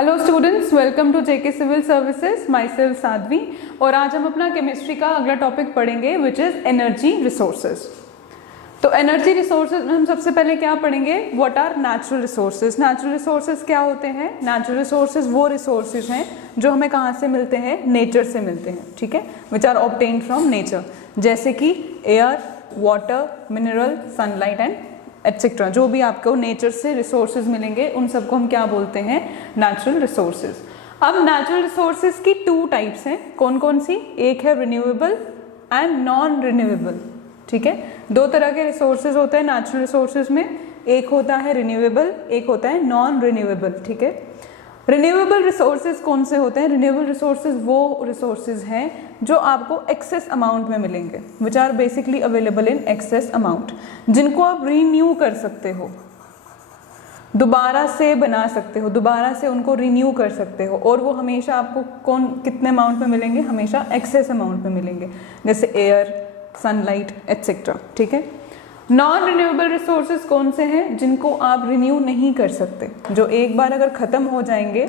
Hello students, welcome to JK Civil Services. Myself Sadhvi. और आज हम अपना केमिस्ट्री का अगला टॉपिक पढ़ेंगे विच इज़ एनर्जी रिसोर्सेज। तो एनर्जी रिसोर्सेज में हम सबसे पहले क्या पढ़ेंगे, what are natural resources. Natural resources क्या होते हैं? नेचुरल रिसोर्सेज वो रिसोर्सेज हैं जो हमें कहाँ से मिलते हैं? नेचर से मिलते हैं, ठीक है, which are obtained from nature, जैसे कि air, water, mineral, sunlight and etcetera. जो भी आपको नेचर से रिसोर्सेज मिलेंगे उन सबको हम क्या बोलते हैं? Natural resources. अब नेचुरल रिसोर्सेज की टू टाइप्स हैं। कौन कौन सी? एक है रिन्यूएबल एंड नॉन रिन्यूएबल, ठीक है। दो तरह के रिसोर्सेज होते हैं नेचुरल रिसोर्सेज में, एक होता है रिन्यूएबल, एक होता है नॉन रिन्यूएबल, ठीक है। रिन्यूएबल रिसोर्सेज कौन से होते हैं? रिन्यूएबल रिसोर्सेज वो रिसोर्सेज हैं जो आपको एक्सेस अमाउंट में मिलेंगे, which are basically available in excess amount, जिनको आप रीन्यू कर सकते हो, दोबारा से बना सकते हो, दोबारा से उनको रिन्यू कर सकते हो, और वो हमेशा आपको कितने अमाउंट में मिलेंगे? हमेशा एक्सेस अमाउंट में मिलेंगे, जैसे एयर, सनलाइट एटसेट्रा, ठीक है। नॉन रिन्यूएबल रिसोर्सेज कौन से हैं? जिनको आप रिन्यू नहीं कर सकते, जो एक बार अगर खत्म हो जाएंगे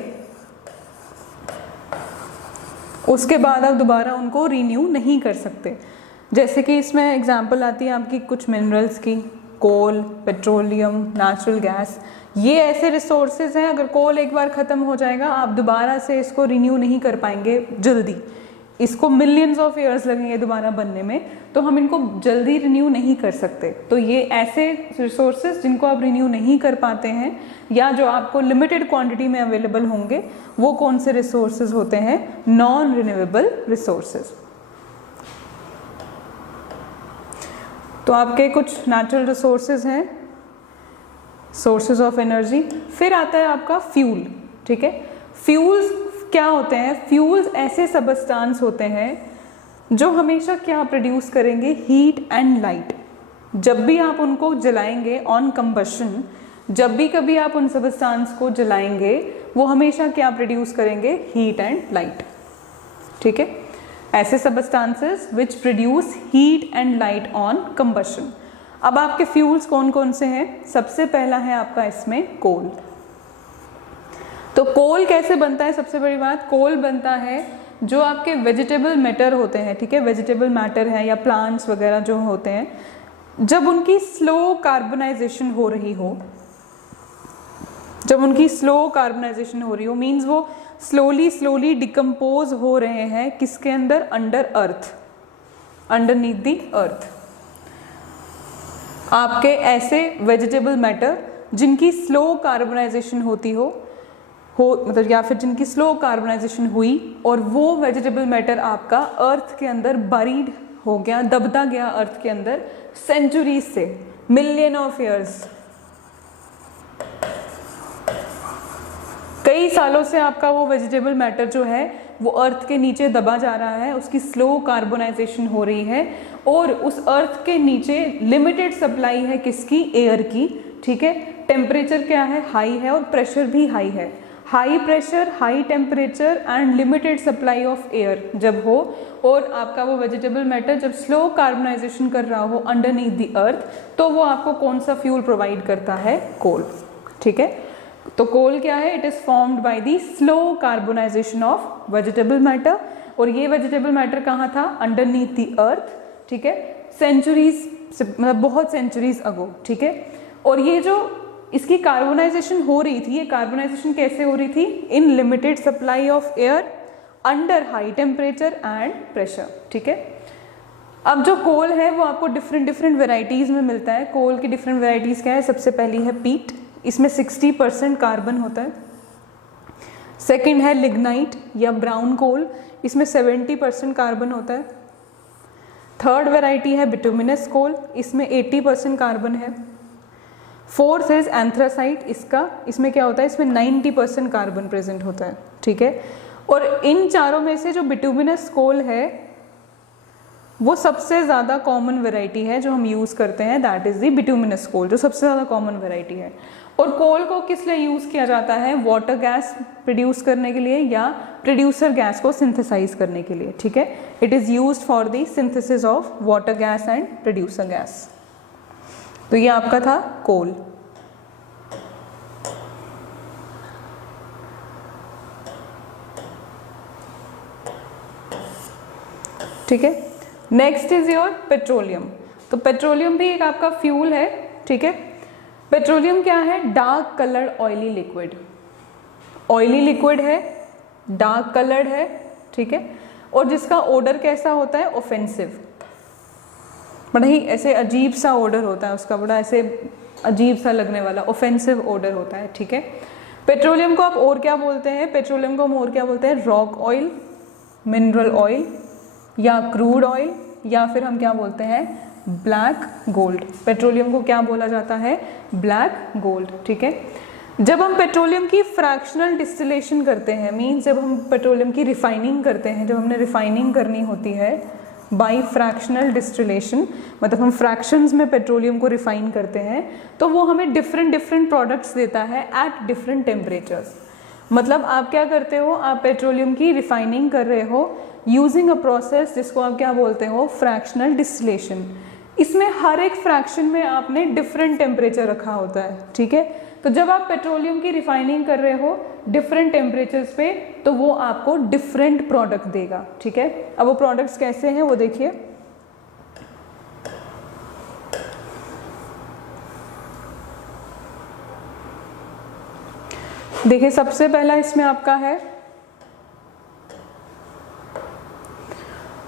उसके बाद आप दोबारा उनको रिन्यू नहीं कर सकते। जैसे कि इसमें एग्जांपल आती है आपकी कुछ मिनरल्स की, कोल, पेट्रोलियम, नेचुरल गैस। ये ऐसे रिसोर्सेज हैं, अगर कोल एक बार ख़त्म हो जाएगा आप दोबारा से इसको रिन्यू नहीं कर पाएंगे जल्दी, इसको मिलियंस ऑफ ईयर्स लगेंगे दोबारा बनने में, तो हम इनको जल्दी रिन्यू नहीं कर सकते। तो ये ऐसे रिसोर्सेज जिनको आप रिन्यू नहीं कर पाते हैं या जो आपको लिमिटेड क्वांटिटी में अवेलेबल होंगे, वो कौन से रिसोर्सेज होते हैं? Non renewable resources. तो आपके कुछ नेचुरल रिसोर्सेज हैं, सोर्सेज ऑफ एनर्जी। फिर आता है आपका फ्यूल, ठीक है। फ्यूल्स क्या होते हैं? फ्यूल्स ऐसे सबस्टांस होते हैं जो हमेशा क्या प्रोड्यूस करेंगे? Heat and light. जब भी आप उनको जलाएंगे ऑन कंबशन, जब भी कभी आप उन सबस्टांस को जलाएंगे वो हमेशा क्या प्रोड्यूस करेंगे? हीट एंड लाइट, ठीक है। ऐसे substances which produce heat and light on combustion. अब आपके फ्यूल्स कौन कौन से हैं? सबसे पहला है आपका इसमें कोल। तो कोल कैसे बनता है? सबसे बड़ी बात, कोल बनता है जो आपके वेजिटेबल मैटर होते हैं, ठीक है, वेजिटेबल मैटर है या प्लांट्स वगैरह जो होते हैं, जब उनकी स्लो कार्बनाइजेशन हो रही हो, जब उनकी स्लो कार्बनाइजेशन हो रही हो, मीन्स वो स्लोली डिकम्पोज हो रहे हैं, किसके अंदर? Under earth, underneath the earth. आपके ऐसे वेजिटेबल मैटर जिनकी स्लो कार्बनाइजेशन होती हो मतलब, या फिर जिनकी स्लो कार्बनाइजेशन हुई और वो वेजिटेबल मैटर आपका अर्थ के अंदर बरीड हो गया, दबता गया अर्थ के अंदर सेंचुरीज से, मिलियन ऑफ ईयर्स, कई सालों से आपका वो वेजिटेबल मैटर जो है वो अर्थ के नीचे दबा जा रहा है, उसकी स्लो कार्बनाइजेशन हो रही है, और उस अर्थ के नीचे लिमिटेड सप्लाई है किसकी? एयर की, ठीक है। टेम्परेचर क्या है? हाई है, और प्रेशर भी हाई है। High pressure, high temperature and limited supply of air जब हो, और आपका वो वेजिटेबल मैटर जब स्लो कार्बनाइजेशन कर रहा हो अंडरनीथ द अर्थ, तो वो आपको कौन सा फ्यूल प्रोवाइड करता है? कोल, ठीक है। तो कोल क्या है? It is formed by the slow carbonisation of vegetable matter, और ये वेजिटेबल मैटर कहाँ था? अंडरनीथ द अर्थ, ठीक है, सेंचुरीज से, मतलब बहुत सेंचुरीज अगो, ठीक है। और ये जो इसकी कार्बनाइजेशन हो रही थी, ये कार्बनाइजेशन कैसे हो रही थी? In limited supply of air under high temperature and pressure, ठीक है। अब जो कोल है वो आपको डिफरेंट वेराइटीज में मिलता है। कोल की डिफरेंट वेराइटीज क्या है? सबसे पहली है पीट, इसमें 60% कार्बन होता है। सेकंड है लिग्नाइट या ब्राउन कोल, इसमें 70% कार्बन होता है। थर्ड वेराइटी है बिटुमिनस कोल, इसमें 80% कार्बन है। फोर्थ इज एंथ्रासाइट, इसमें क्या होता है? इसमें 90% कार्बन प्रेजेंट होता है, ठीक है। और इन चारों में से जो बिटुमिनस कोल है वो सबसे ज़्यादा कॉमन वेराइटी है जो हम यूज़ करते हैं, दैट इज़ द बिटुमिनस कोल, जो सबसे ज़्यादा कॉमन वेराइटी है। और कोल को किस लिए यूज़ किया जाता है? वाटर गैस प्रोड्यूस करने के लिए या प्रोड्यूसर गैस को सिंथेसाइज करने के लिए, ठीक है। It is used for the synthesis of water gas and producer gas. तो ये आपका था कोल। ठीक है। Next is your petroleum. तो पेट्रोलियम भी एक आपका फ्यूल है, ठीक है। पेट्रोलियम क्या है? Dark coloured oily liquid. Oily liquid है, डार्क कलर्ड है, ठीक है, और जिसका ओडर कैसा होता है? ऑफेंसिव, बड़ा ही ऐसे अजीब सा ओडर होता है उसका, बड़ा ऐसे अजीब सा लगने वाला ऑफेंसिव ओडर होता है, ठीक है। पेट्रोलियम को आप और क्या बोलते हैं? पेट्रोलियम को हम और क्या बोलते हैं? रॉक ऑयल, मिनरल ऑयल या क्रूड ऑयल, या फिर हम क्या बोलते हैं? Black gold. पेट्रोलियम को क्या बोला जाता है? ब्लैक गोल्ड, ठीक है। जब हम पेट्रोलियम की फ्रैक्शनल डिस्टिलेशन करते हैं, मीन्स जब हम पेट्रोलियम की रिफाइनिंग करते हैं, जब हमने रिफाइनिंग करनी होती है बाई फ्रैक्शनल डिस्टिलेशन, मतलब हम फ्रैक्शंस में पेट्रोलियम को रिफाइन करते हैं, तो वो हमें डिफरेंट प्रोडक्ट्स देता है एट डिफरेंट टेम्परेचर्स। मतलब आप क्या करते हो? आप पेट्रोलियम की रिफाइनिंग कर रहे हो यूजिंग अ प्रोसेस जिसको आप क्या बोलते हो? Fractional distillation. इसमें हर एक फ्रैक्शन में आपने डिफरेंट टेम्परेचर रखा होता है, ठीक है। तो जब आप पेट्रोलियम की रिफाइनिंग कर रहे हो डिफरेंट टेम्परेचर्स पे, तो वो आपको डिफरेंट प्रोडक्ट देगा, ठीक है। अब वो प्रोडक्ट्स कैसे हैं वो देखिए। देखिए सबसे पहला इसमें आपका है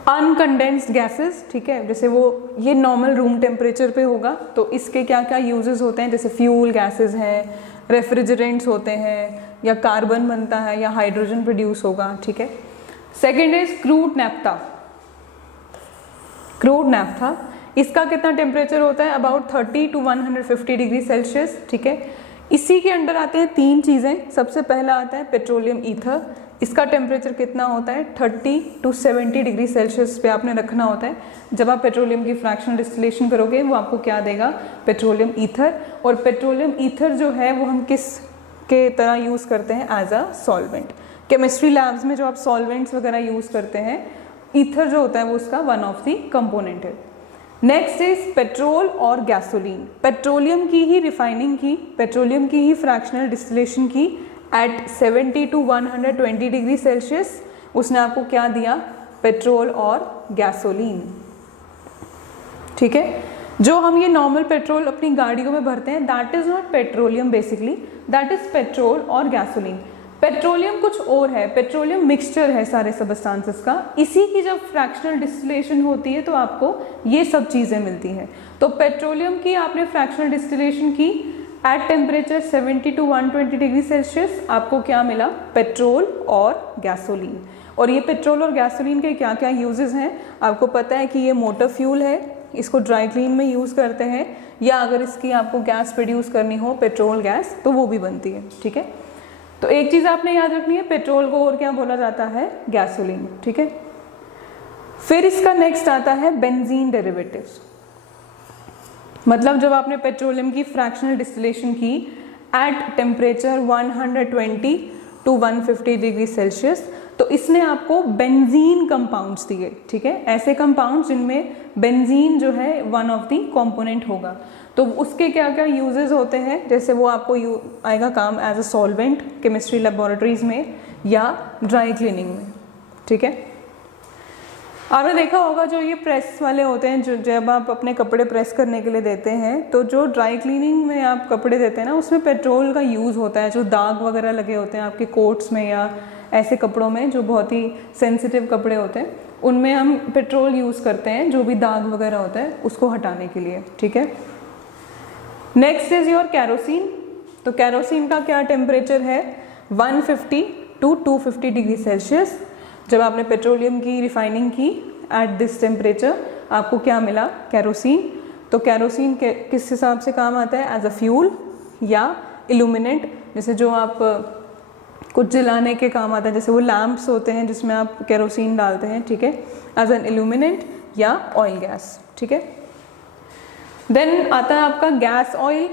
अनकंडेंस्ड गैसेस, ठीक है। जैसे वो ये नॉर्मल रूम टेम्परेचर पे होगा, तो इसके क्या क्या यूजेस होते हैं? जैसे फ्यूल गैसेस हैं, रेफ्रिजरेंट्स होते हैं, या कार्बन बनता है, या हाइड्रोजन प्रोड्यूस होगा, ठीक है। Second is crude naphtha. Crude naphtha, इसका कितना टेम्परेचर होता है? अबाउट 30 to 150 डिग्री सेल्सियस, ठीक है। इसी के अंडर आते हैं तीन चीज़ें। सबसे पहला आता है पेट्रोलियम ईथर। इसका टेम्परेचर कितना होता है? 30 to 70 डिग्री सेल्सियस पे आपने रखना होता है। जब आप पेट्रोलियम की फ्रैक्शनल डिस्टिलेशन करोगे वो आपको क्या देगा? Petroleum ether. और पेट्रोलियम ईथर जो है वो हम किस के तरह यूज़ करते हैं? As a solvent. Chemistry labs में जो आप सॉल्वेंट्स वगैरह यूज़ करते हैं, ईथर जो होता है वो उसका वन ऑफ द कंपोनेंट है। नेक्स्ट इज पेट्रोल और गैसोलीन। पेट्रोलियम की ही रिफाइनिंग की, पेट्रोलियम की ही फ्रैक्शनल डिस्टिलेशन की एट 70 to 120 डिग्री सेल्सियस, उसने आपको क्या दिया? पेट्रोल और गैसोलीन, ठीक है। जो हम ये नॉर्मल पेट्रोल अपनी गाड़ियों में भरते हैं, that is not petroleum, basically that is petrol और गैसोलीन। पेट्रोलियम कुछ और है, पेट्रोलियम मिक्सचर है सारे सब्सटेंसेस का। इसी की जब फ्रैक्शनल डिस्टिलेशन होती है तो आपको ये सब चीज़ें मिलती हैं। तो पेट्रोलियम की आपने फ्रैक्शनल डिस्टिलेशन की at temperature 70 to 120 degree Celsius, आपको क्या मिला? पेट्रोल और गैसोलीन। और ये पेट्रोल और गैसोलीन के क्या क्या यूजेस हैं आपको पता है कि ये मोटर फ्यूल है, इसको ड्राई क्लीन में यूज़ करते हैं, या अगर इसकी आपको गैस प्रोड्यूस करनी हो, पेट्रोल गैस, तो वो भी बनती है, ठीक है। तो एक चीज़ आपने याद रखनी है, पेट्रोल को और क्या बोला जाता है? गैसोलीन, ठीक है। फिर इसका नेक्स्ट आता है बेंजीन डेरिवेटिव्स। मतलब जब आपने पेट्रोलियम की फ्रैक्शनल डिस्टिलेशन की at temperature 120 to 150 degree Celsius, तो इसने आपको बेंजीन कंपाउंड्स दिए, ठीक है। ऐसे कंपाउंड्स जिनमें बेंजीन जो है वन ऑफ द कंपोनेंट होगा। तो उसके क्या क्या यूजेस होते हैं? जैसे वो आपको आएगा काम as a solvent chemistry laboratories में या ड्राई क्लीनिंग में, ठीक है। आपने देखा होगा जो ये प्रेस वाले होते हैं, जो जब आप अपने कपड़े प्रेस करने के लिए देते हैं, तो जो ड्राई क्लीनिंग में आप कपड़े देते हैं ना, उसमें पेट्रोल का यूज़ होता है। जो दाग वगैरह लगे होते हैं आपके कोट्स में या ऐसे कपड़ों में जो बहुत ही सेंसिटिव कपड़े होते हैं, उनमें हम पेट्रोल यूज़ करते हैं, जो भी दाग वगैरह होता है उसको हटाने के लिए, ठीक है। Next is your kerosene. तो कैरोसिन का क्या टेम्परेचर है? 150 to 250 डिग्री सेल्सियस। जब आपने पेट्रोलियम की रिफाइनिंग की एट दिस टेम्परेचर, आपको क्या मिला? कैरोसिन। तो कैरोसिन किस हिसाब से काम आता है? एज अ फ्यूल या इल्यूमिनेंट, जैसे जो आप कुछ जलाने के काम आता है, जैसे वो लैंप्स होते हैं जिसमें आप कैरोसिन डालते हैं, ठीक है, एज एन इल्यूमिनेंट या ऑयल गैस, ठीक है। देन आता है आपका गैस ऑयल,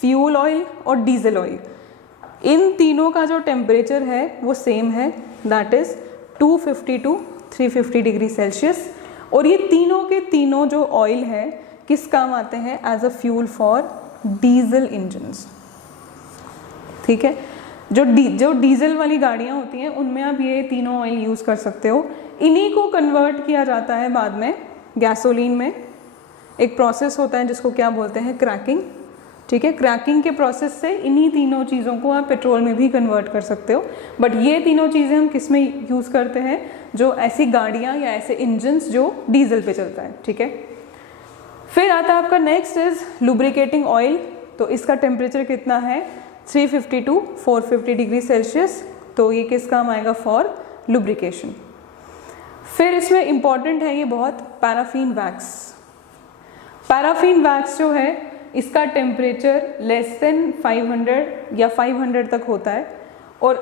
फ्यूल ऑयल और डीजल ऑयल। इन तीनों का जो टेम्परेचर है वो सेम है, that is 250 to 350 degree Celsius. और ये तीनों के तीनों जो ऑयल है किस काम आते हैं? As a fuel for diesel engines, ठीक है। जो डीजल वाली गाड़ियाँ होती हैं उनमें आप ये तीनों ऑयल यूज़ कर सकते हो। इन्हीं को कन्वर्ट किया जाता है बाद में गैसोलीन में। एक प्रोसेस होता है जिसको क्या बोलते हैं, क्रैकिंग। ठीक है, क्रैकिंग के प्रोसेस से इन्हीं तीनों चीज़ों को आप पेट्रोल में भी कन्वर्ट कर सकते हो। बट ये तीनों चीज़ें हम किस में यूज़ करते हैं, जो ऐसी गाड़ियाँ या ऐसे इंजन्स जो डीजल पे चलता है। ठीक है, फिर आता है आपका नेक्स्ट इज लुब्रिकेटिंग ऑयल। तो इसका टेम्परेचर कितना है, 350 टू 450 डिग्री सेल्सियस। तो ये किस काम आएगा, फॉर लुब्रिकेशन। फिर इसमें इंपॉर्टेंट है ये बहुत, पैराफिन वैक्स। पैराफिन वैक्स जो है इसका टेम्परेचर लेस देन 500 या 500 तक होता है। और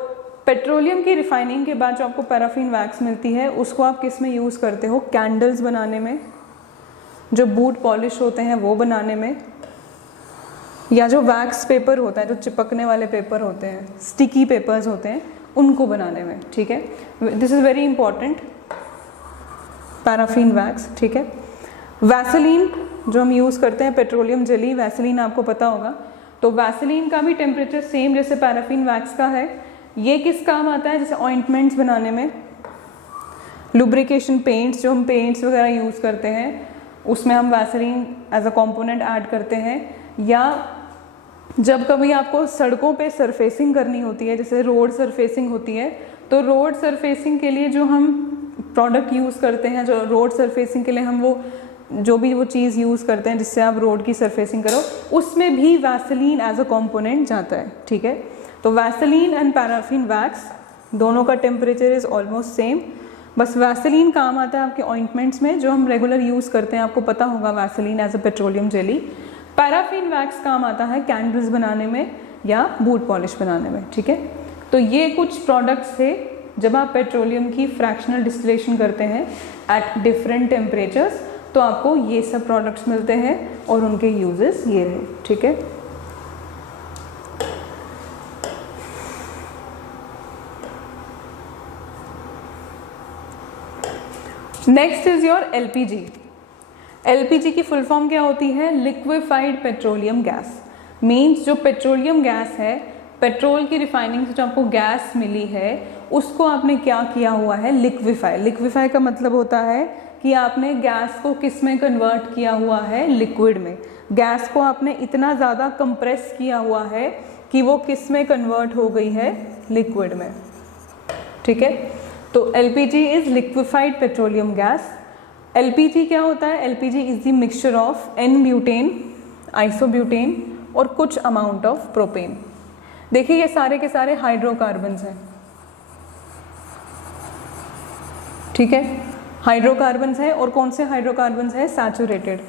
पेट्रोलियम की रिफाइनिंग के बाद जो आपको पैराफिन वैक्स मिलती है उसको आप किस में यूज़ करते हो, कैंडल्स बनाने में, जो बूट पॉलिश होते हैं वो बनाने में, या जो वैक्स पेपर होता है, जो चिपकने वाले पेपर होते हैं, स्टिकी पेपर्स होते हैं, उनको बनाने में। ठीक है, this is very important, paraffin wax. ठीक है, वैसलीन जो हम यूज़ करते हैं, पेट्रोलियम जेली, वैसलीन आपको पता होगा। तो वैसलीन का भी टेम्परेचर सेम जैसे पैराफिन वैक्स का है। ये किस काम आता है, जैसे ऑइंटमेंट्स बनाने में, लुब्रिकेशन पेंट्स, जो हम पेंट्स वगैरह यूज़ करते हैं उसमें हम vaseline as a component add करते हैं। या जब कभी आपको सड़कों पे सरफेसिंग करनी होती है, जैसे रोड सरफेसिंग होती है, तो रोड सरफेसिंग के लिए जो हम प्रोडक्ट यूज़ करते हैं, जो रोड सरफेसिंग के लिए हम वो जो भी वो चीज़ यूज़ करते हैं जिससे आप रोड की सरफेसिंग करो, उसमें भी वैसलीन एज अ कंपोनेंट जाता है। ठीक है, तो वैसलीन एंड पैराफिन वैक्स दोनों का टेम्परेचर इज़ ऑलमोस्ट सेम। बस वैसलीन काम आता है आपके ऑइंटमेंट्स में जो हम रेगुलर यूज़ करते हैं, आपको पता होगा vaseline as a petroleum jelly. Paraffin wax काम आता है कैंडल्स बनाने में या बूट पॉलिश बनाने में। ठीक है, तो ये कुछ प्रोडक्ट्स थे जब आप पेट्रोलियम की फ्रैक्शनल डिस्टिलेशन करते हैं एट डिफरेंट टेम्परेचर्स, तो आपको ये सब प्रोडक्ट्स मिलते हैं और उनके यूजेस ये रहे। ठीक है, next is your LPG. LPG की फुल फॉर्म क्या होती है, लिक्विफाइड पेट्रोलियम गैस। मीन्स जो पेट्रोलियम गैस है, पेट्रोल की रिफाइनिंग से जो आपको गैस मिली है उसको आपने क्या किया हुआ है, लिक्विफाई। लिक्विफाई का मतलब होता है कि आपने गैस को किस में कन्वर्ट किया हुआ है, लिक्विड में। गैस को आपने इतना ज़्यादा कंप्रेस किया हुआ है कि वो किस में कन्वर्ट हो गई है, लिक्विड में। ठीक है, तो LPG is liquefied petroleum gas. LPG क्या होता है, LPG is the mixture of n butane, isobutane और कुछ अमाउंट ऑफ प्रोपेन। देखिए ये सारे के सारे हाइड्रोकार्बन्स हैं। ठीक है, हाइड्रोकार्बन्स है। और कौन से हाइड्रोकार्बन्स है, सैचुरेटेड।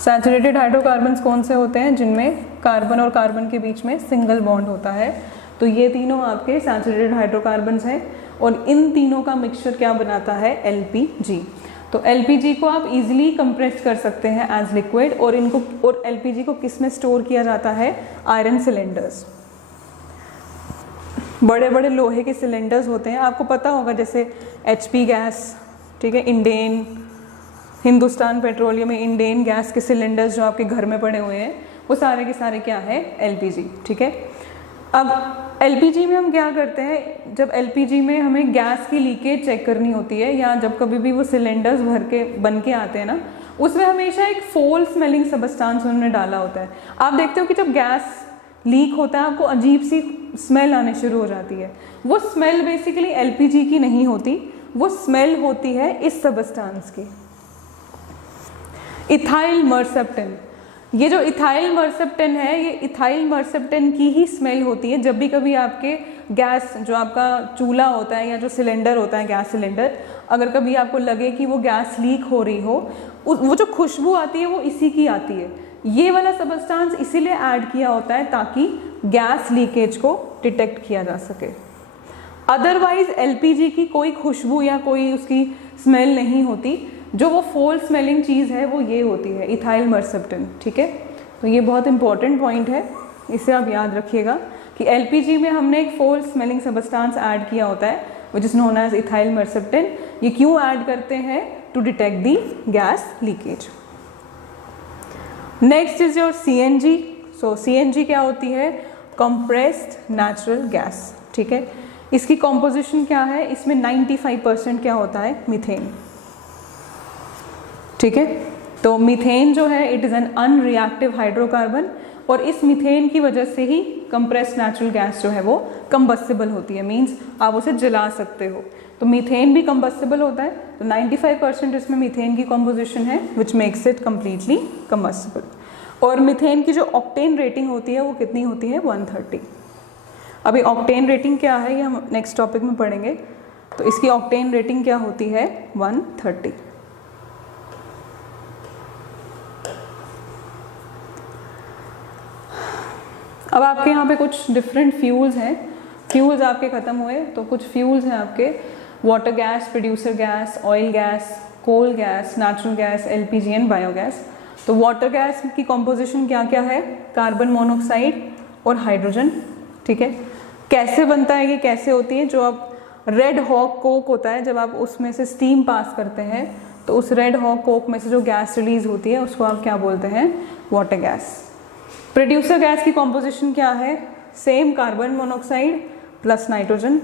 सैचुरेटेड हाइड्रोकार्बन्स कौन से होते हैं, जिनमें कार्बन और कार्बन के बीच में सिंगल बॉन्ड होता है। तो ये तीनों आपके सैचुरेटेड हाइड्रोकार्बन्स हैं और इन तीनों का मिक्सचर क्या बनाता है, एलपीजी। तो एलपीजी को आप इजीली कंप्रेस कर सकते हैं एज लिक्विड। और इनको और एलपीजी को किस में स्टोर किया जाता है, आयरन सिलेंडर्स। बड़े बड़े लोहे के सिलेंडर्स होते हैं, आपको पता होगा, जैसे एचपी गैस। ठीक है, इंडेन, हिंदुस्तान पेट्रोलियम में इंडेन गैस के सिलेंडर्स जो आपके घर में पड़े हुए हैं, वो सारे के सारे क्या है, एलपीजी। ठीक है, अब एलपीजी में हम क्या करते हैं, जब एलपीजी में हमें गैस की लीकेज चेक करनी होती है, या जब कभी भी वो सिलेंडर्स भर के बन के आते हैं ना, उसमें हमेशा एक फोल स्मेलिंग सबस्टांस उन्होंने डाला होता है। आप देखते हो कि जब गैस लीक होता है आपको अजीब सी स्मेल आने शुरू हो जाती है। वो स्मेल बेसिकली एलपीजी की नहीं होती, वो स्मेल होती है इस सबस्टांस की, इथाइल मर्सेप्टेन। ये जो इथाइल मर्सेप्टेन है, ये इथाइल मर्सेप्टेन की ही स्मेल होती है। जब भी कभी आपके गैस, जो आपका चूल्हा होता है या जो सिलेंडर होता है, गैस सिलेंडर, अगर कभी आपको लगे कि वो गैस लीक हो रही हो, वो जो खुशबू आती है वो इसी की आती है। ये वाला सबस्टांस इसीलिए ऐड किया होता है ताकि गैस लीकेज को डिटेक्ट किया जा सके। अदरवाइज एलपीजी की कोई खुशबू या कोई उसकी स्मेल नहीं होती। जो वो फोल स्मेलिंग चीज़ है वो ये होती है, इथाइल मर्सेप्टेन। ठीक है, तो ये बहुत इंपॉर्टेंट पॉइंट है, इसे आप याद रखिएगा कि एलपीजी में हमने एक फोल स्मेलिंग सबस्टांस ऐड किया होता है which is known as ethyl mercaptan. ये क्यों ऐड करते हैं, to detect the gas leakage. Next is your CNG, so CNG क्या होती है? कंप्रेस्ड नेचुरल गैस, ठीक है। इसकी कॉम्पोजिशन क्या है? इसमें 95% क्या होता है? मीथेन, ठीक है। तो मीथेन जो है it is an unreactive hydrocarbon, और इस मीथेन की वजह से ही कंप्रेस्ड नेचुरल गैस जो है वो कंबस्टिबल होती है, मींस आप उसे जला सकते हो। तो मीथेन भी कंबस्टिबल होता है, तो 95% इसमें मीथेन की कॉम्पोजिशन है which makes it completely combustible. और मीथेन की जो ऑक्टेन रेटिंग होती है वो कितनी होती है? 130। अभी ऑक्टेन रेटिंग क्या है ये हम नेक्स्ट टॉपिक में पढ़ेंगे। तो इसकी ऑक्टेन रेटिंग क्या होती है? 130। अब आपके यहाँ पे कुछ डिफरेंट फ्यूल्स हैं। फ्यूल्स आपके ख़त्म हुए तो कुछ फ्यूल्स हैं आपके water gas, producer gas, oil gas, coal gas, natural gas, LPG and biogas. तो वाटर गैस की कॉम्पोजिशन क्या क्या है? कार्बन मोनोऑक्साइड और हाइड्रोजन, ठीक है। कैसे बनता है ये, कैसे होती है? जो आप रेड हॉक कोक होता है, जब आप उसमें से स्टीम पास करते हैं तो उस रेड हॉक कोक में से जो गैस रिलीज होती है उसको आप क्या बोलते हैं? Water gas. प्रोड्यूसर गैस की कॉम्पोजिशन क्या है? Same carbon monoxide plus nitrogen.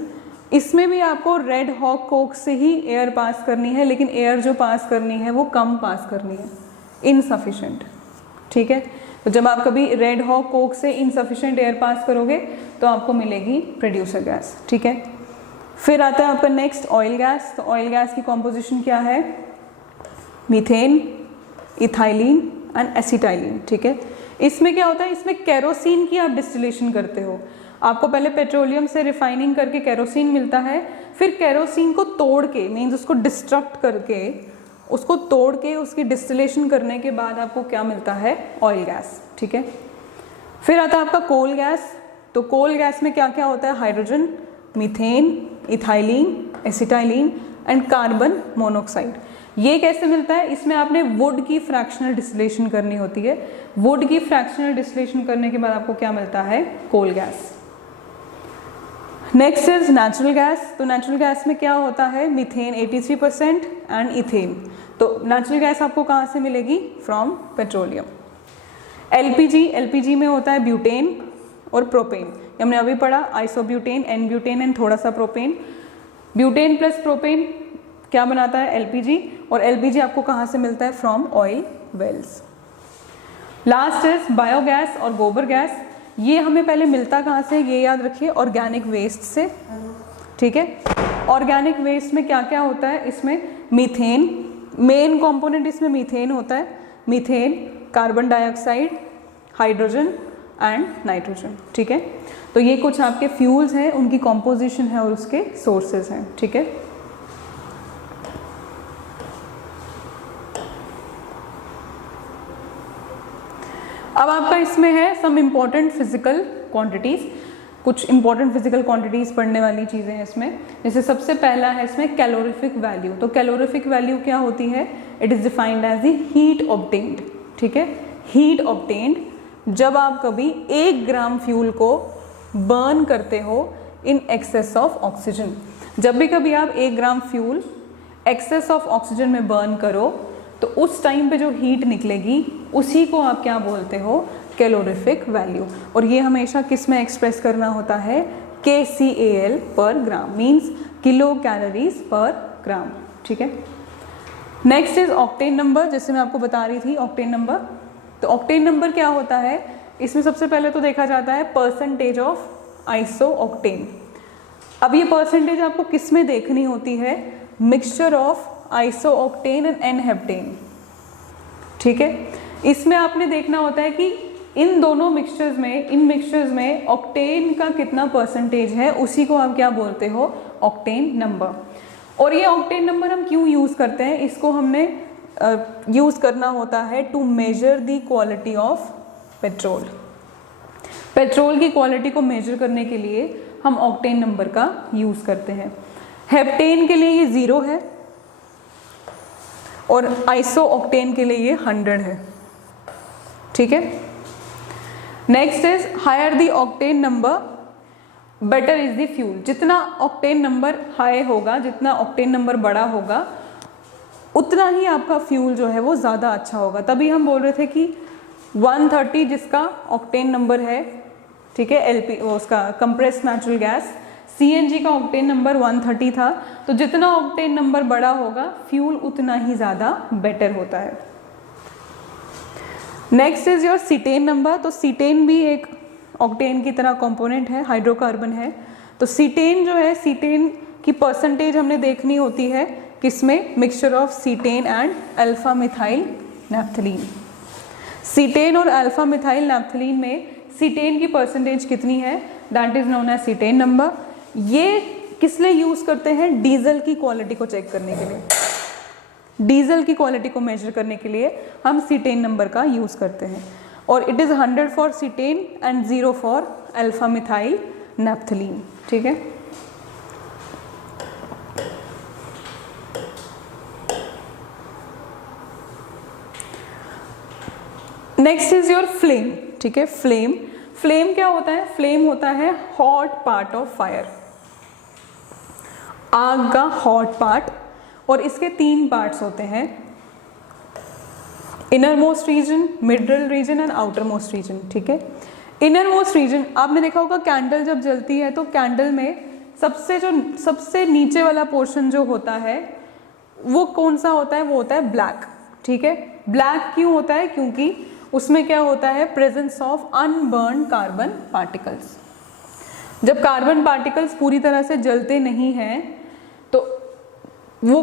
इसमें भी आपको रेड हॉक कोक से ही एयर पास करनी है, लेकिन एयर जो पास करनी है वो कम पास करनी है, इनसफिशिएंट, ठीक है। तो जब आप कभी रेड हॉक कोक से इनसफिशिएंट एयर पास करोगे तो आपको मिलेगी प्रोड्यूसर गैस, ठीक है। फिर आता है आपका नेक्स्ट ऑयल गैस। तो ऑयल गैस की कॉम्पोजिशन क्या है? मीथेन, इथाइलिन एंड एसिटाइलिन, ठीक है। इसमें क्या होता है? इसमें केरोसिन की आप डिस्टिलेशन करते हो। आपको पहले पेट्रोलियम से रिफाइनिंग करके केरोसिन मिलता है, फिर केरोसिन को तोड़ के, मीन्स उसको डिस्ट्रक्ट करके, उसको तोड़ के उसकी डिस्टिलेशन करने के बाद आपको क्या मिलता है? ऑयल गैस, ठीक है। फिर आता है आपका कोल गैस। तो कोल गैस में क्या क्या होता है? Hydrogen, methane, ethylene, acetylene and carbon monoxide. ये कैसे मिलता है? इसमें आपने वुड की फ्रैक्शनल डिस्टिलेशन करनी होती है। वुड की फ्रैक्शनल डिस्टिलेशन करने के बाद आपको क्या मिलता है? Coal gas. Next is natural gas. तो नेचुरल गैस में क्या होता है? Methane 83% and ethane. तो नेचुरल गैस आपको कहाँ से मिलेगी? From petroleum. एलपीजी में होता है ब्यूटेन और प्रोपेन। हमने अभी पढ़ा आइसोब्यूटेन, एन ब्यूटेन एंड थोड़ा सा प्रोपेन। ब्यूटेन प्लस प्रोपेन क्या बनाता है? एलपीजी। और एलपीजी आपको कहाँ से मिलता है? From oil wells. Last is biogas और गोबर गैस। ये हमें पहले मिलता कहाँ से? ये याद रखिए, ऑर्गेनिक वेस्ट से, ठीक है। ऑर्गेनिक वेस्ट में क्या क्या होता है? इसमें मीथेन, मेन कंपोनेंट इसमें मीथेन होता है। Methane, carbon dioxide, hydrogen and nitrogen, ठीक है। तो ये कुछ आपके फ्यूल्स हैं, उनकी कॉम्पोजिशन है और उसके सोर्सेज हैं, ठीक है। अब आपका इसमें है सम इम्पॉर्टेंट फिजिकल क्वांटिटीज। कुछ इंपॉर्टेंट फिजिकल क्वांटिटीज पढ़ने वाली चीज़ें हैं इसमें। जैसे सबसे पहला है इसमें कैलोरीफिक वैल्यू। तो कैलोरीफिक वैल्यू क्या होती है? It is defined as the heat obtained, ठीक है। हीट ऑब्टेन्ड जब आप कभी 1 ग्राम फ्यूल को बर्न करते हो इन एक्सेस ऑफ ऑक्सीजन। जब भी कभी आप 1 ग्राम फ्यूल एक्सेस ऑफ ऑक्सीजन में बर्न करो तो उस टाइम पे जो हीट निकलेगी उसी को आप क्या बोलते हो? Calorific value. और ये हमेशा किस में एक्सप्रेस करना होता है? KCAL पर ग्राम, मीन्स किलो कैलोरीज पर ग्राम, ठीक है। नेक्स्ट इज ऑक्टेन नंबर, जैसे मैं आपको बता रही थी ऑक्टेन नंबर। तो ऑक्टेन नंबर क्या होता है? इसमें सबसे पहले तो देखा जाता है परसेंटेज ऑफ आइसो ऑक्टेन। अब ये परसेंटेज आपको किस में देखनी होती है? Mixture of iso octane and n heptane, ठीक है। इसमें आपने देखना होता है कि इन दोनों मिक्सचर्स में, इन मिक्सचर्स में ऑक्टेन का कितना परसेंटेज है, उसी को आप क्या बोलते हो? Octane number. और ये ऑक्टेन नंबर हम क्यों यूज़ करते हैं? इसको हमने यूज़ करना होता है to measure the quality of petrol. Petrol की क्वालिटी को मेजर करने के लिए हम ऑक्टेन नंबर का यूज़ करते हैं। हेप्टेन के लिए ये 0 है और आइसो ऑक्टेन के लिए ये 100 है, ठीक है। Next is higher the octane number better is the fuel. जितना ऑक्टेन नंबर हाई होगा, जितना ऑक्टेन नंबर बड़ा होगा, उतना ही आपका फ्यूल जो है वो ज़्यादा अच्छा होगा। तभी हम बोल रहे थे कि 130 जिसका ऑक्टेन नंबर है, ठीक है, एलपी उसका कंप्रेस्ड नेचुरल गैस, सीएनजी का ऑक्टेन नंबर 130 था। तो जितना ऑक्टेन नंबर बड़ा होगा फ्यूल उतना ही ज़्यादा बेटर होता है। Next is your cetane number. तो सीटेन भी एक ऑक्टेन की तरह कंपोनेंट है, हाइड्रोकार्बन है। तो सीटेन जो है, सीटेन की परसेंटेज हमने देखनी होती है किसमें, mixture of cetane and alpha methyl naphthalene. Cetane और अल्फा मिथाइल नैप्थलीन में सीटेन की परसेंटेज कितनी है, that is known as cetane number. ये किस लिए यूज़ करते हैं, डीजल की क्वालिटी को चेक करने के लिए, डीजल की क्वालिटी को मेजर करने के लिए हम सीटेन नंबर का यूज़ करते हैं। और it is 100 for cetane and 0 for alpha methyl naphthalene, ठीक है। नेक्स्ट इज योर फ्लेम, ठीक है। फ्लेम, फ्लेम क्या होता है, फ्लेम होता है हॉट पार्ट ऑफ फायर, आग का हॉट पार्ट। और इसके 3 पार्ट्स होते हैं, inner most region, middle region and outer most region, ठीक है। इनर मोस्ट रीजन, आपने देखा होगा कैंडल जब जलती है तो कैंडल में सबसे नीचे वाला पोर्शन जो होता है वो कौन सा होता है, वो होता है ब्लैक, ठीक है। ब्लैक क्यों होता है, क्योंकि उसमें क्या होता है, presence of unburnt carbon particles. जब कार्बन पार्टिकल्स पूरी तरह से जलते नहीं हैं तो वो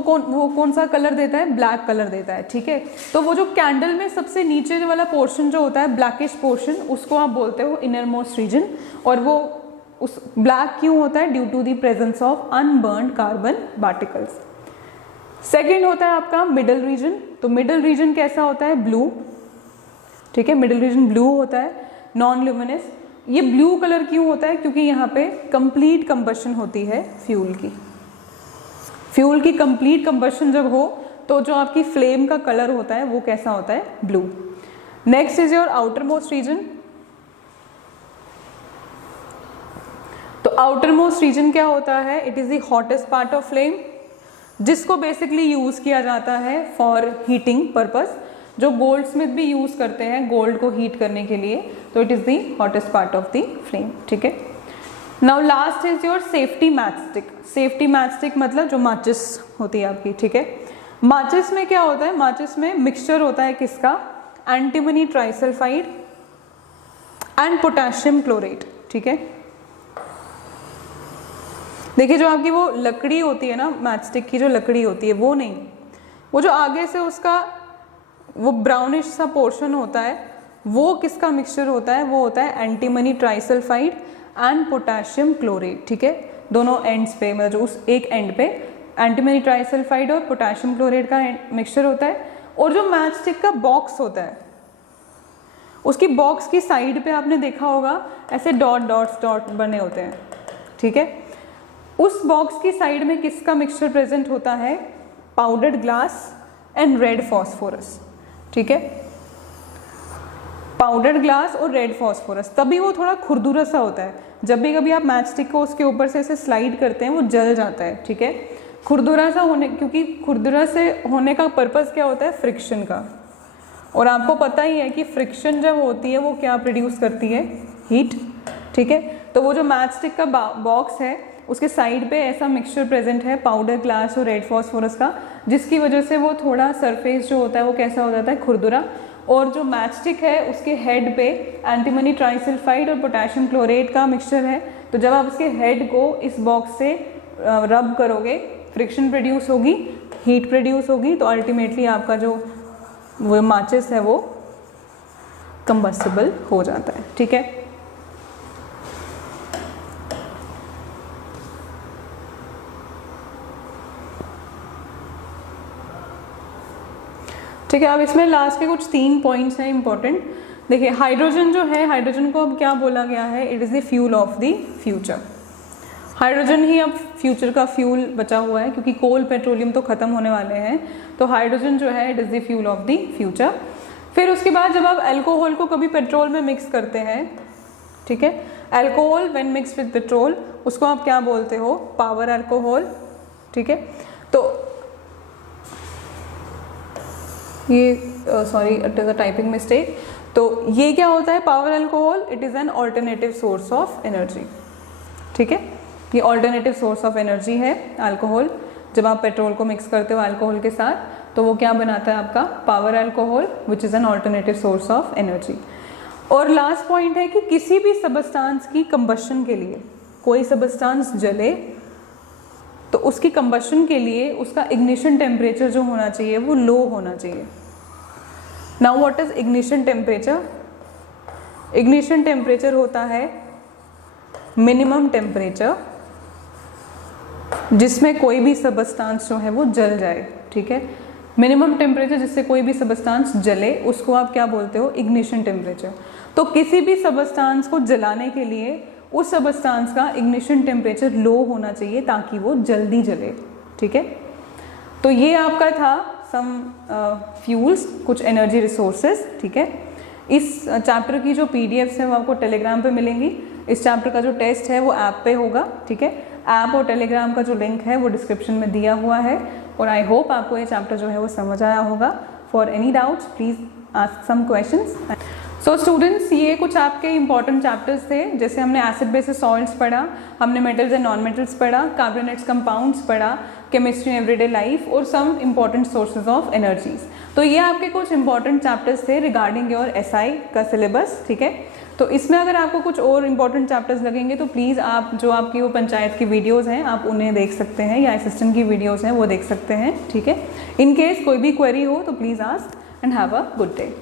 कौन सा कलर देता है, ब्लैक कलर देता है, ठीक है। तो वो जो कैंडल में सबसे नीचे वाला पोर्शन जो होता है, ब्लैकिश पोर्शन, उसको आप बोलते हो इनर मोस्ट रीजन। और वो उस ब्लैक क्यों होता है, due to the presence of unburnt carbon particles. Second होता है आपका मिडल रीजन। तो मिडल रीजन कैसा होता है, ब्लू, ठीक है। मिडल रीजन ब्लू होता है, नॉन ल्यूमिनस। ये ब्लू कलर क्यों होता है, क्योंकि यहाँ पे कंप्लीट कंबशन होती है फ्यूल की। फ्यूल की कंप्लीट कंबशन जब हो तो जो आपकी फ्लेम का कलर होता है वो कैसा होता है, blue. Next is your outer most region. तो आउटर मोस्ट रीजन क्या होता है, it is the hottest part of flame, जिसको बेसिकली यूज किया जाता है फॉर हीटिंग पर्पस। जो गोल्ड स्मिथ भी यूज करते हैं गोल्ड को हीट करने के लिए, तो it is the hottest part of the flame, ठीक है। Now last is your safety matchstick. Safety matchstick मतलब जो माचिस होती है आपकी, ठीक है। माचिस में क्या होता है, माचिस में मिक्सचर होता है किसका, antimony trisulphide and potassium chlorate, ठीक है। देखिए जो आपकी वो लकड़ी होती है ना, मैचस्टिक की जो लकड़ी होती है वो नहीं, वो जो आगे से उसका वो ब्राउनिश सा पोर्शन होता है वो किसका मिक्सचर होता है, वो होता है antimony trisulphide and potassium chlorate, ठीक है। दोनों एंड्स पे, मतलब जो उस एक एंड पे एंटीमनी ट्राइसल्फाइड और पोटेशियम क्लोरेट का मिक्सचर होता है। और जो मैचस्टिक का बॉक्स होता है, उसकी बॉक्स की साइड पे आपने देखा होगा ऐसे डॉट बने होते हैं, ठीक है। उस बॉक्स की साइड में किसका मिक्सचर प्रेजेंट होता है, powdered glass and red phosphorus, ठीक है। पाउडर्ड ग्लास और रेड फॉस्फोरस, तभी वो थोड़ा खुरदुरा सा होता है। जब भी कभी आप मैचस्टिक को उसके ऊपर से ऐसे स्लाइड करते हैं वो जल जाता है, ठीक है। खुरदुरा सा होने, क्योंकि खुरदुरा से होने का पर्पस क्या होता है, फ्रिक्शन का। और आपको पता ही है कि फ्रिक्शन जब होती है वो क्या प्रोड्यूस करती है, हीट, ठीक है। तो वो जो मैचस्टिक का बॉक्स है उसके साइड पे ऐसा मिक्सचर प्रेजेंट है पाउडर ग्लास और रेड फॉस्फोरस का, जिसकी वजह से वो थोड़ा सरफेस जो होता है वो कैसा हो जाता है, खुरदुरा। और जो मैचस्टिक है उसके हेड पे एंटीमनी ट्राइसल्फाइड और पोटेशियम क्लोरेट का मिक्सचर है। तो जब आप इसके हेड को इस बॉक्स से रब करोगे, फ्रिक्शन प्रोड्यूस होगी, हीट प्रोड्यूस होगी, तो अल्टीमेटली आपका जो वो माचिस है वो कंबस्टिबल हो जाता है, ठीक है। ठीक है। अब इसमें लास्ट के कुछ 3 पॉइंट्स हैं इंपॉर्टेंट। देखिए हाइड्रोजन जो है, हाइड्रोजन को अब क्या बोला गया है, it is the fuel of the future. Hydrogen ही अब फ्यूचर का फ्यूल बचा हुआ है, क्योंकि कोल पेट्रोलियम तो ख़त्म होने वाले हैं। तो हाइड्रोजन जो है it is the fuel of the future. फिर उसके बाद जब आप अल्कोहल को कभी पेट्रोल में मिक्स करते हैं, ठीक है, alcohol when mix with petrol, उसको आप क्या बोलते हो, पावर अल्कोहल, ठीक है। तो ये sorry it is a typing mistake. तो ये क्या होता है power alcohol, it is an alternative source of energy, ठीक है। ये ऑल्टरनेटिव सोर्स ऑफ एनर्जी है अल्कोहल। जब आप पेट्रोल को मिक्स करते हो अल्कोहल के साथ तो वो क्या बनाता है आपका power alcohol, which is an alternative source of energy. और लास्ट पॉइंट है कि किसी भी सबस्टांस की कंबशन के लिए, कोई सबस्टांस जले तो उसकी कंबशन के लिए उसका इग्निशन टेम्परेचर जो होना चाहिए वो लो होना चाहिए। Now what is ignition temperature? Ignition temperature होता है मिनिमम टेम्परेचर जिसमें कोई भी सबस्टांस जो है वो जल जाए, ठीक है। मिनिमम टेम्परेचर जिससे कोई भी सबस्टांस जले उसको आप क्या बोलते हो? Ignition temperature. तो किसी भी सबस्टांस को जलाने के लिए उस सबस्टांस का इग्निशन टेम्परेचर लो होना चाहिए ताकि वो जल्दी जले, ठीक है। तो ये आपका था सम फ्यूल्स, कुछ एनर्जी रिसोर्सेज, ठीक है। इस चैप्टर की जो पीडीएफ्स हैं वो आपको टेलीग्राम पे मिलेंगी। इस चैप्टर का जो टेस्ट है वो ऐप पे होगा, ठीक है। ऐप और टेलीग्राम का जो लिंक है वो डिस्क्रिप्शन में दिया हुआ है। और आई होप आपको ये चैप्टर जो है वो समझ आया होगा। For any doubts please ask some questions. So students, ये कुछ आपके इंपॉर्टेंट चैप्टर्स थे। जैसे हमने एसिड बेसिस सॉल्ट्स पढ़ा, हमने मेटल्स एंड नॉन मेटल्स पढ़ा, कार्बोनेट्स कंपाउंड्स पढ़ा, केमिस्ट्री एवरीडे लाइफ और some important sources of energies. तो ये आपके कुछ इंपॉर्टेंट चैप्टर्स थे रिगार्डिंग योर एसआई का सिलेबस, ठीक है। तो इसमें अगर आपको कुछ और इंपॉर्टेंट चैप्टर्स लगेंगे तो प्लीज़ आप जो आपकी वो पंचायत की वीडियोस हैं आप उन्हें देख सकते हैं, या असिस्टेंट की वीडियोस हैं वो देख सकते हैं, ठीक है। इन केस कोई भी क्वेरी हो तो please ask and have a good day.